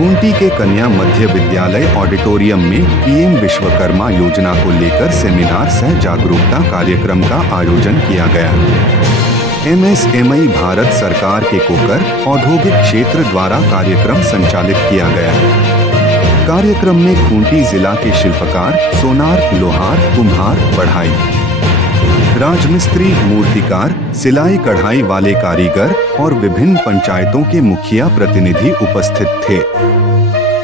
खूंटी के कन्या मध्य विद्यालय ऑडिटोरियम में पीएम विश्वकर्मा योजना को लेकर सेमिनार सह जागरूकता कार्यक्रम का आयोजन किया गया। एमएसएमई भारत सरकार के कोकर औद्योगिक क्षेत्र द्वारा कार्यक्रम संचालित किया गया। कार्यक्रम में खूंटी जिला के शिल्पकार, सोनार, लोहार, कुम्हार, बढ़ाई, राजमिस्त्री, मूर्तिकार, सिलाई कढ़ाई वाले कारीगर और विभिन्न पंचायतों के मुखिया प्रतिनिधि उपस्थित थे।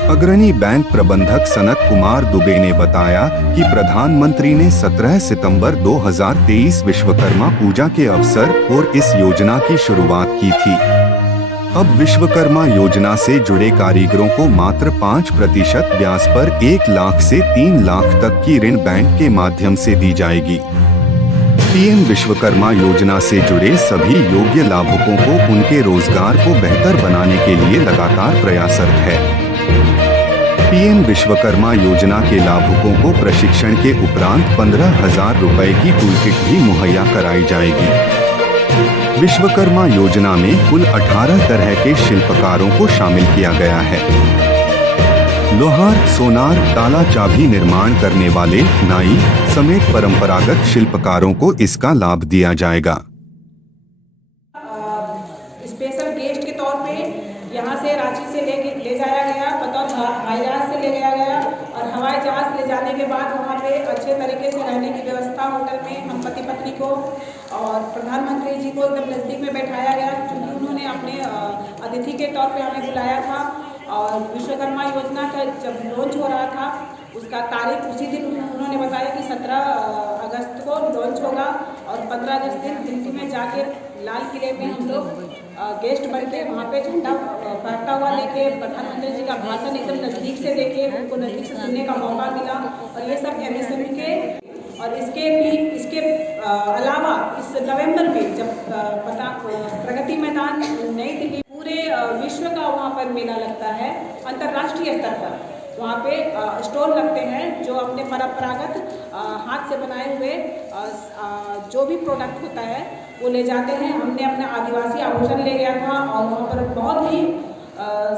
अग्रणी बैंक प्रबंधक सनत कुमार दुबे ने बताया कि प्रधानमंत्री ने 17 सितंबर 2023 विश्वकर्मा पूजा के अवसर और इस योजना की शुरुआत की थी। अब विश्वकर्मा योजना से जुड़े कारीगरों को मात्र 5% ब्याज पर 1 लाख से 3 लाख तक की ऋण बैंक के माध्यम से दी जाएगी। पीएम विश्वकर्मा योजना से जुड़े सभी योग्य लाभुकों को उनके रोजगार को बेहतर बनाने के लिए लगातार प्रयासरत है। पीएम विश्वकर्मा योजना के लाभुकों को प्रशिक्षण के उपरांत 15,000 रुपए की टूलकिट भी मुहैया कराई जाएगी। विश्वकर्मा योजना में कुल 18 तरह के शिल्पकारों को शामिल किया गया है। लोहार, सोनार, ताला चाबी निर्माण करने वाले, नाई समेत परंपरागत शिल्पकारों को इसका लाभ दिया जाएगा। स्पेशल गेस्ट के तौर पे यहाँ से रांची से ले जाया गया, बतौर हवाई जहाज से ले गया गया और हवाई जहाज ले जाने के बाद वहाँ पे अच्छे तरीके से रहने की व्यवस्था होटल में हम पति पत्नी को और प्रधानमंत्री जी को एकदम नज़दीक में बैठाया गया, क्योंकि उन्होंने अपने अतिथि के तौर पे हमें बुलाया था। और विश्वकर्मा योजना का जब लॉन्च हो रहा था उसका तारीख उसी दिन उन्होंने बताया कि 17 अगस्त को लॉन्च होगा और 15 अगस्त दिन दिल्ली में जाके लाल किले में हम लोग गेस्ट बन के वहाँ पे झंडा फहरता हुआ देखे, प्रधानमंत्री जी का भाषण एकदम नज़दीक से देखे, उनको नज़दीक से सुनने का मौका मिला। और ये सब एमएसएमई के और इसके अलावा इस नवंबर में जब प्रगति मैदान नई दिल्ली पूरे विश्व का वहाँ पर मेला लगता है, अंतर्राष्ट्रीय स्तर पर वहाँ पे स्टॉल लगते हैं जो अपने परंपरागत हाथ से बनाए हुए जो भी प्रोडक्ट होता है वो ले जाते हैं। हमने अपना आदिवासी आभूषण ले गया था और वहाँ पर बहुत ही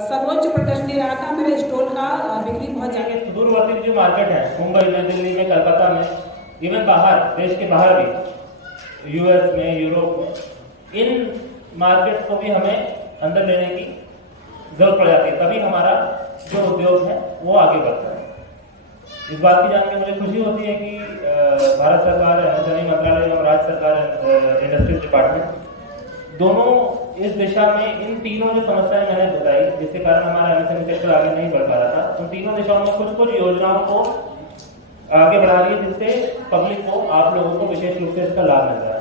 सर्वोच्च प्रदर्शनी रहा था। मेरे स्टॉल का बिक्री बहुत ज़्यादा। दूरवर्ती जो मार्केट है मुंबई में, दिल्ली में, कलकत्ता में, इवन बाहर देश के बाहर भी, यूएस में, यूरोप में, इन मार्केट्स को भी हमें अंदर लेने की जरूरत पड़ जाती है, तभी हमारा जो उद्योग है वो आगे बढ़ता है। इस बात की जान के मुझे खुशी होती है कि भारत सरकार, एमएसएमई मंत्रालय और राज्य सरकार इंडस्ट्रियल डिपार्टमेंट दोनों इस दिशा में इन तीनों जो समस्याएं मैंने बताई जिसके कारण हमारा एमएसएमई सेक्टर आगे नहीं बढ़ पा रहा था, उन तीनों दिशाओं में कुछ योजनाओं को आगे बढ़ा रही है जिससे पब्लिक को, आप लोगों को विशेष रूप से इसका लाभ मिल रहा है।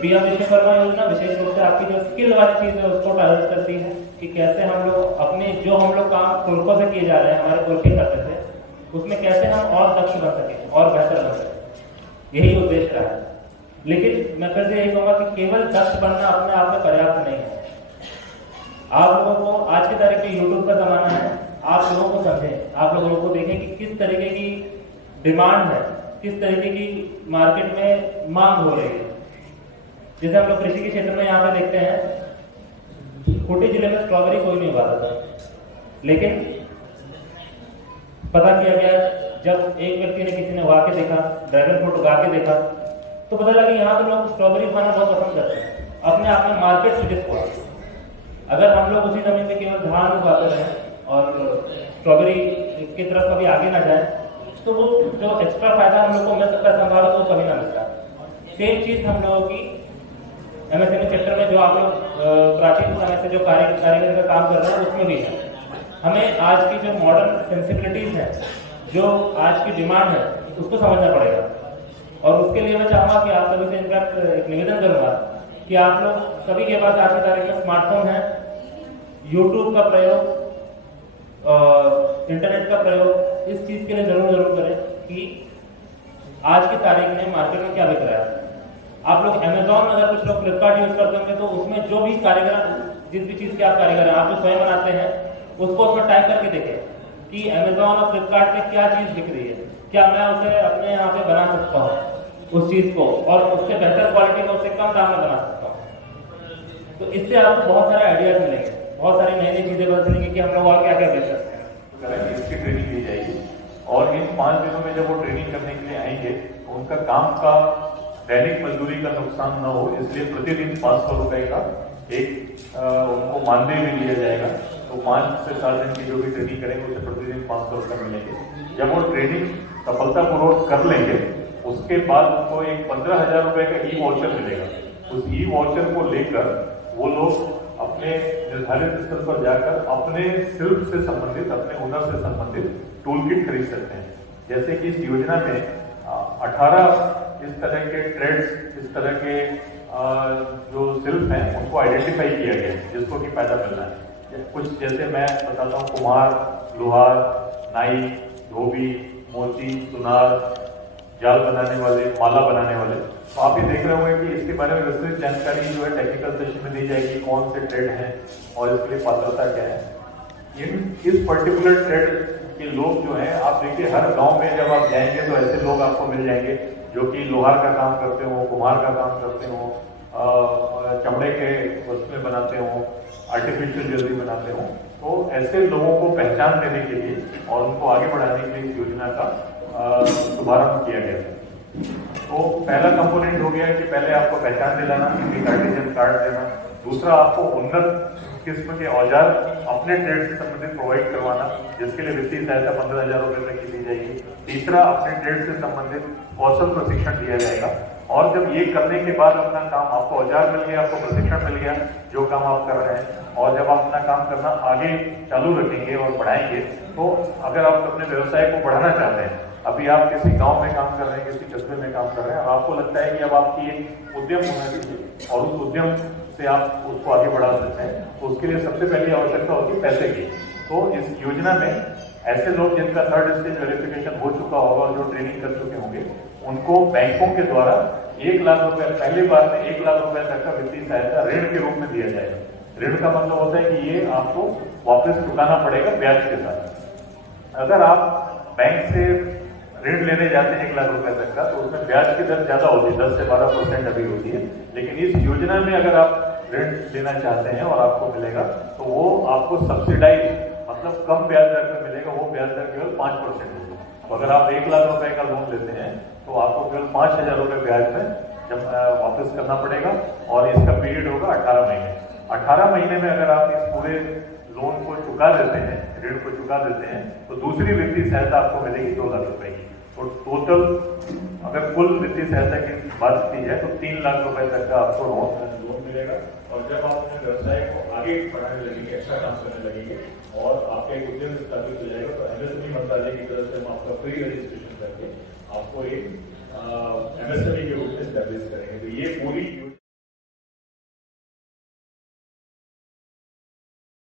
पीएम विश्वकर्मा योजना विशेष रूप से आपकी जो स्किल वाली चीज है उसको टारगेट करती है कि कैसे हम लोग अपने जो हम लोग काम पुरखों से किए जा रहे हैं, हमारे पुरखे करते थे, उसमें कैसे हम और दक्ष बन सके और बेहतर बन सके, यही उद्देश्य रहा है। लेकिन मैं फिर से यही कहूँगा कि केवल दक्ष बनना अपने आप में पर्याप्त नहीं है। आप लोगों को आज की तारीख में यूट्यूब का जमाना है, आप लोगों को समझें, आप लोगों को देखें कि किस तरीके की डिमांड है, किस तरीके की मार्केट में मांग हो रही है। जैसे हम लोग कृषि के क्षेत्र में यहाँ पे देखते हैं, खूंटी जिले में स्ट्रॉबेरी कोई नहीं उगाता था, लेकिन पता किया गया जब एक व्यक्ति ने, किसी ने उगा के देखा, ड्रैगन फ्रूट उगा के देखा, तो पता लगा कि यहाँ तो लोग स्ट्रॉबेरी खाना बहुत पसंद करते हैं। अपने आप में मार्केट सृजित हुआ। अगर हम लोग उसी जमीन में केवल धान उगाते रहें और स्ट्रॉबेरी की तरफ कभी आगे ना जाए, तो वो जो एक्स्ट्रा फायदा हम लोग को मिल सकता है संभावना, तो कभी ना मिलता। सेम चीज हम लोगों की एमएसएमई सेक्टर में जो आप लोग प्राचीन समय से जो कारीगर का काम कर रहे हैं उसमें भी है। हमें आज की जो मॉडर्न सेंसिबिलिटीज है, जो आज की डिमांड है, उसको समझना पड़ेगा। और उसके लिए मैं चाहूँगा कि आप सभी से इनफैक्ट एक निवेदन करूँगा कि आप लोग सभी के पास आज की तारीख में स्मार्टफोन है, यूट्यूब का प्रयोग, इंटरनेट का प्रयोग इस चीज के लिए जरूर करें कि आज की तारीख में मार्केट में क्या बिक रहा है। आप लोग अमेजॉन, अगर कुछ लोग फ्लिपकार्ट यूज करते होंगे तो उसमें जो भी कारीगर, जिस भी चीज के आप कारीगर हैं, आप जो स्वयं बनाते हैं, उसको उसमें टाइप करके देखें कि अमेजॉन और फ्लिपकार्ट पे क्या चीज बिक रही है, क्या मैं उसे अपने यहाँ पे बना सकता हूँ उस चीज को, और उससे बेहतर क्वालिटी में, उससे कम दाम में बना सकता हूँ। तो इससे आपको बहुत सारे आइडियाज मिलेंगे। बहुत सारी नई नई चीजें पता चलेंगी कि हम लोग और क्या क्या बेच सकते हैं। करेंगे, इसकी ट्रेनिंग दी जाएगी और इन 5 दिनों में जब वो ट्रेनिंग करने के लिए आएंगे तो उनका काम का दैनिक मजदूरी का नुकसान न हो, इसलिए प्रतिदिन 500 रुपए का एक उनको मानदेय भी दिया जाएगा। तो 5 से 7 दिन की जो भी ट्रेनिंग करेंगे उसे प्रतिदिन 500 रुपये मिलेंगे। जब वो ट्रेनिंग सफलतापूर्वक कर लेंगे उसके बाद उनको एक 15,000 रुपए का ई वाउचर मिलेगा। उस ई वाउचर को लेकर वो लोग अपने निर्धारित स्तर पर जाकर अपने शिल्प से संबंधित, अपने हुनर से संबंधित टूल किट खरीद सकते हैं। जैसे कि इस योजना में 18 इस तरह के ट्रेड्स, इस तरह के जो शिल्प हैं उनको आइडेंटिफाई किया गया है जिसको कि पैसा मिलना है। कुछ जैसे मैं बताता हूँ, कुम्हार, लोहार, नाई, धोबी, मोची, सुनार, जाल बनाने वाले, माला बनाने वाले। तो आप ये देख रहे होंगे कि इसके बारे में विस्तृत जानकारी जो है टेक्निकल सेशन में दी जाएगी, कौन से ट्रेड हैं और इसके लिए पात्रता क्या है। इस पर्टिकुलर ट्रेड के लोग जो हैं, आप देखिए हर गांव में जब आप जाएंगे तो ऐसे लोग आपको मिल जाएंगे जो कि लोहार का काम करते हो, कुम्हार का काम करते हो, चमड़े के वस्तुएं बनाते हो, आर्टिफिशियल ज्वेलरी बनाते हो। तो ऐसे लोगों को पहचान देने के लिए और उनको आगे बढ़ाने के लिए इस योजना का शुभारंभ किया गया। तो पहला कंपोनेंट हो गया कि पहले आपको पहचान दिलाना, एक आर्टिजन कार्ड देना। दूसरा, आपको उन्नत किस्म के औजार अपने ट्रेड से संबंधित प्रोवाइड करवाना, जिसके लिए वित्तीय सहायता 15,000 रुपए तक की दी जाएगी। तीसरा, अपने ट्रेड से संबंधित कौशल प्रशिक्षण दिया जाएगा। और जब ये करने के बाद अपना काम, आपको औजार मिल गया, आपको प्रशिक्षण मिल गया जो काम आप कर रहे हैं, और जब आप अपना काम करना आगे चालू रखेंगे और बढ़ाएंगे, तो अगर आप अपने व्यवसाय को बढ़ाना चाहते हैं, अभी आप किसी गांव में काम कर रहे हैं, किसी कस्बे में काम कर रहे हैं, और आपको लगता है कि अब आपकी एक उद्यम होना चाहिए और उस उद्यम से आप उसको आगे बढ़ा सकते हैं, तो उसके लिए सबसे पहली आवश्यकता होती है पैसे की। तो इस योजना में ऐसे लोग जिनका 3rd स्टेज वेरिफिकेशन हो चुका होगा और जो ट्रेनिंग कर चुके होंगे, उनको बैंकों के द्वारा 1 लाख रुपए, पहली बार में 1 लाख रुपए तक का वित्तीय सहायता ऋण के रूप में दिया जाएगा। ऋण का मतलब होता है कि ये आपको वापस चुकाना पड़ेगा ब्याज के साथ। अगर आप बैंक से ऋण लेने जाते हैं 1 लाख रुपए तक का, तो उसमें ब्याज की दर ज्यादा होती है, 10 से 12% अभी होती है। लेकिन इस योजना में अगर आप ऋण लेना चाहते हैं और आपको मिलेगा, तो वो आपको सब्सिडाइज, मतलब कम ब्याज दर में मिलेगा। वो ब्याज दर केवल 5% होगी। तो अगर आप 1 लाख रुपए का लोन लेते हैं तो आपको केवल 5,000 रुपए ब्याज में जब वापस करना पड़ेगा, और इसका पीरियड होगा 18 महीने। 18 महीने में अगर आप इस पूरे लोन को चुका देते हैं, ऋण को चुका देते हैं, तो दूसरी वित्तीय सहायता आपको मिलेगी 2 लाख रुपए की। तो टोटल अगर कुल वित्तीय सहायता की बात की जाए तो 3 लाख रुपए तक का आपको लोन मिलेगा। और जब आप अपने व्यवसाय को आगे बढ़ाने लगेंगे, अच्छा काम करने लगेंगे और आपका एक उद्यम स्थापित हो जाएगा, तो MSME मंत्रालय की तरफ से हम आपका फ्री रजिस्ट्रेशन करके आपको एक MSME के रूप में स्टैब्लिश करेंगे। तो ये पूरी